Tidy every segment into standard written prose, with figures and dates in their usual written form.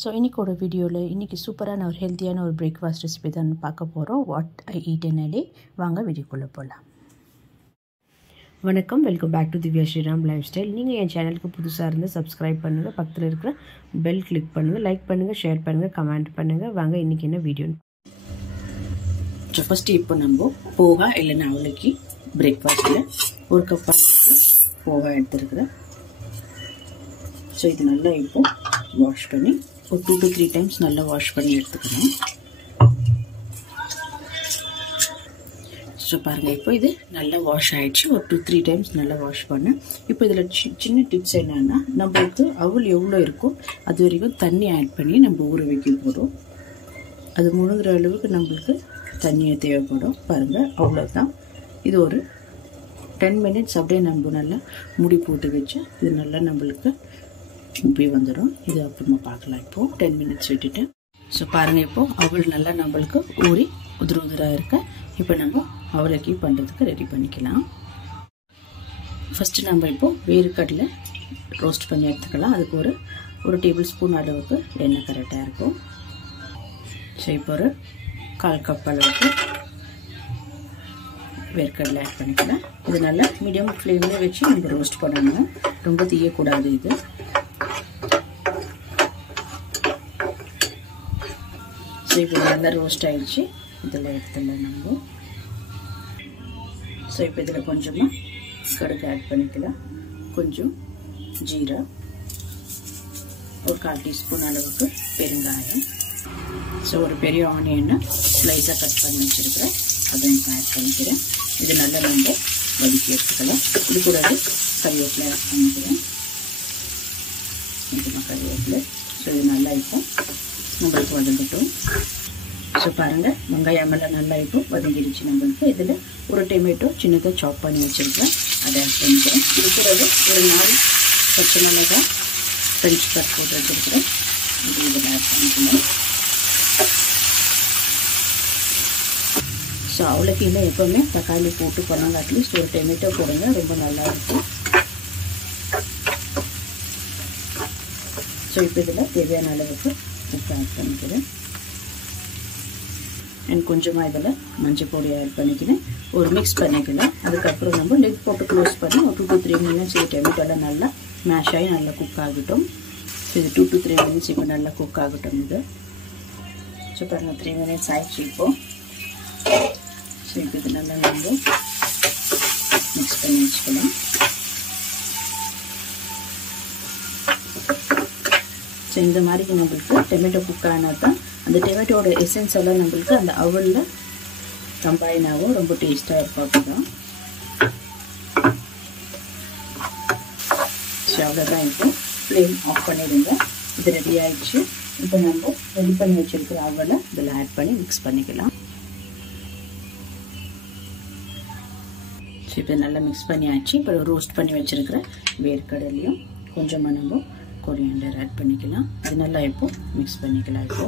So இன்னைக்கு வீடியோல இன்னைக்கு சூப்பரான ஒரு ஹெல்தியான ஒரு பிரேக்ஃபாஸ்ட் ரெசிபி தான் பார்க்க போறோம். What I eat in a day. வாங்க வீடியோக்குள்ள போலாம். வணக்கம், welcome back to Divya Sriram life style. நீங்கள் என் சேனலுக்கு புதுசாக இருந்து சப்ஸ்கிரைப் பண்ணுங்கள், பக்கத்தில் இருக்கிற பெல் கிளிக் பண்ணுங்கள், லைக் பண்ணுங்கள், ஷேர் பண்ணுங்கள், கமெண்ட் பண்ணுங்கள். வாங்க இன்றைக்கி என்ன வீடியோ. ஸோ ஃபஸ்ட்டு இப்போ நம்ம போகா இல்லைன்னா அவளுக்கு பிரேக்ஃபாஸ்ட்டில் ஒரு கப் அளவுக்கு போகா எடுத்துருக்குறேன். ஸோ இது நல்லா இப்போ வாஷ் பண்ணி ஒரு 2 to 3 டைம்ஸ் நல்லா வாஷ் பண்ணி எடுத்துக்கணும். ஸோ பாருங்கள், இப்போ இது நல்லா வாஷ் ஆகிடுச்சு. ஒரு 2-3 டைம்ஸ் நல்லா வாஷ் பண்ணேன். இப்போ இதில் சின்ன டிப்ஸ் என்னென்னா, நம்மளுக்கு அவள் எவ்வளோ இருக்கோ அது வரைக்கும் தண்ணி ஆட் பண்ணி நம்ம ஊற வைக்க போகிறோம். அது முழுங்குற அளவுக்கு நம்மளுக்கு தண்ணியை தேவைப்படும். பாருங்கள், அவ்வளோதான். இது ஒரு 10 மினிட்ஸ் அப்படியே நம்ம நல்லா முடி போட்டு வச்சு இது நல்லா நம்மளுக்கு இப்படி வந்துடும். இது அப்புறமா பார்க்கலாம். இப்போது 10 மினிட்ஸ் விட்டுட்டு ஸோ பாருங்கள், இப்போது அவள் நல்லா நம்மளுக்கு ஊறி உதிராக இருக்க. இப்போ நம்ம அவளுக்கு பண்ணுறதுக்கு ரெடி பண்ணிக்கலாம். ஃபஸ்ட்டு நம்ம இப்போது வேர்க்கடலை ரோஸ்ட் பண்ணி எடுத்துக்கலாம். அதுக்கு ஒரு டேபிள் ஸ்பூன் அளவுக்கு எண்ணெய் கரெக்டாக இருக்கும். ஸோ இப்போ ஒரு 1/4 கப் அளவுக்கு வேர்க்கடலை ஆட் பண்ணிக்கலாம். இது நல்லா மீடியம் ஃப்ளேமில் வச்சு நம்ம ரோஸ்ட் பண்ணணும். ரொம்ப தீயக்கூடாது இது. ஸோ இப்போ நல்லா ரோஸ்ட் ஆகிடுச்சு. இதில் எடுத்துடலாம் நம்ம. ஸோ இப்போ இதில் கொஞ்சமாக கடுகு ஆட் பண்ணிக்கலாம், கொஞ்சம் ஜீரா, ஒரு 1/4 டீஸ்பூன் அளவுக்கு பெருங்காயம். ஸோ ஒரு பெரிய ஆனியனை ஸ்லைஸாக கட் பண்ணி வச்சுருக்கிறேன், அதையும் ஆட் பண்ணிக்கிறேன். இது நல்லா நம்ம வதக்கி எடுத்துக்கலாம். இது கூட கறிவேப்பிலை ஆட் பண்ணிக்கிறேன், கொஞ்சமாக கறிவேப்பிலை. ஸோ இது நல்லா இப்போ நம்மளுக்கு வதங்கட்டும். ஸோ பாருங்கள், வெங்காயம் எல்லாம் நல்லா இப்போ வதங்கிடுச்சு நம்மளுக்கு. இதில் ஒரு டொமேட்டோ சின்னதாக சாப் பண்ணி வச்சுருக்கேன், அதை ஆட் பண்ணிக்கிறேன். இது கூட ஒரு 4 பச்சை மிளகாய் ஃப்ரெஞ்ச் கட் போட்டு வச்சுருக்கிறேன், இது இதில் ஆட் பண்ணிக்கலாம். ஸோ அவளுக்கு இல்லை எப்போவுமே தக்காளி போட்டு பண்ணாங்க, அட்லீஸ்ட் ஒரு டொமேட்டோ போடுங்க, ரொம்ப நல்லாயிருக்கும். ஸோ இப்போ இதில் தேவையான அளவுக்கு உப்பு ஆட் பண்ணிக்கிறேன். அண்ட் கொஞ்சமாக இதில் மஞ்சள் பொடி ஆட் பண்ணிக்கிறேன், ஒரு மிக்ஸ் பண்ணிக்கலாம். அதுக்கப்புறம் நம்ம லெக் போட்டு க்ளோஸ் பண்ணி ஒரு 2 to 3 மினிட்ஸ் இது டொமேட்டோலாம் நல்லா மேஷ் ஆகி நல்லா குக் ஆகட்டும். இது 2 to 3 மினிட்ஸ் இப்போ நல்லா குக் ஆகட்டும் இது. ஸோ பாருங்கள், 3 மினிட்ஸ் ஆயிடுச்சு இப்போது. ஸோ இப்போ இது நல்லா நம்ம மிக்ஸ் பண்ணி வச்சுக்கலாம். ஸோ இந்த மாதிரி நம்மளுக்கு டொமேட்டோ குக் ஆனால் தான் அந்த டொமேட்டோட எசன்ஸ் எல்லாம் நம்மளுக்கு அந்த அவலில் கம்பைன் ஆகும், ரொம்ப டேஸ்ட்டாக இருக்கும். அப்போதான் ஸோ அவ்வளோதான். இப்போ ஃப்ளேம் ஆஃப் பண்ணிடுங்க. இது ரெடி ஆகிடுச்சு. இப்போ நம்ம ரெடி பண்ணி வச்சுருக்கிற அவலை இதில் ஆட் பண்ணி மிக்ஸ் பண்ணிக்கலாம். ஸோ இப்போ நல்லா மிக்ஸ் பண்ணியாச்சு. இப்போ ரோஸ்ட் பண்ணி வச்சுருக்கிற வேர்க்கடலையும் கொஞ்சமாக நம்ம கொரியாண்டர் ஆட் பண்ணிக்கலாம். இது நல்லா இப்போ மிக்ஸ் பண்ணிக்கலாம். இப்போ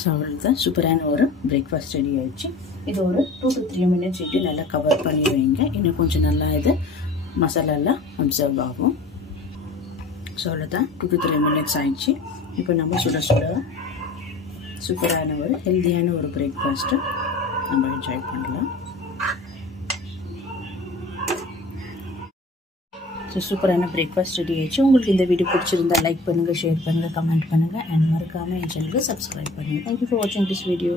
ஸோ அவ்வளோதான், சூப்பரான ஒரு பிரேக்ஃபாஸ்ட் ரெடி ஆகிடுச்சு. இது ஒரு 2 to 3 மினிட்ஸ் விட்டு நல்லா கவர் பண்ணி வைங்க, இன்னும் கொஞ்சம் நல்லா இது மசாலாலாம் அப்சர்வ் ஆகும். ஸோ அவ்வளோதான், 2 to 3 மினிட்ஸ் ஆகிடுச்சு. இப்போ நம்ம சுட சூப்பரான ஒரு ஹெல்த்தியான ஒரு பிரேக்ஃபாஸ்ட்டை நம்ம என்ஜாய் பண்ணலாம். ஸோ சூப்பரான பிரேக்ஃபாஸ்ட் ரெடி ஆகிடுச்சு. உங்களுக்கு இந்த வீடியோ பிடிச்சிருந்தா லைக் பண்ணுங்கள், ஷேர் பண்ணுங்கள், கமெண்ட் பண்ணுங்கள், அண்ட் மறக்காமல் என் சேனலுக்கு சப்ஸ்கிரைப் பண்ணுங்கள். தேங்க்யூ ஃபார் வாட்சிங் திஸ் வீடியோ.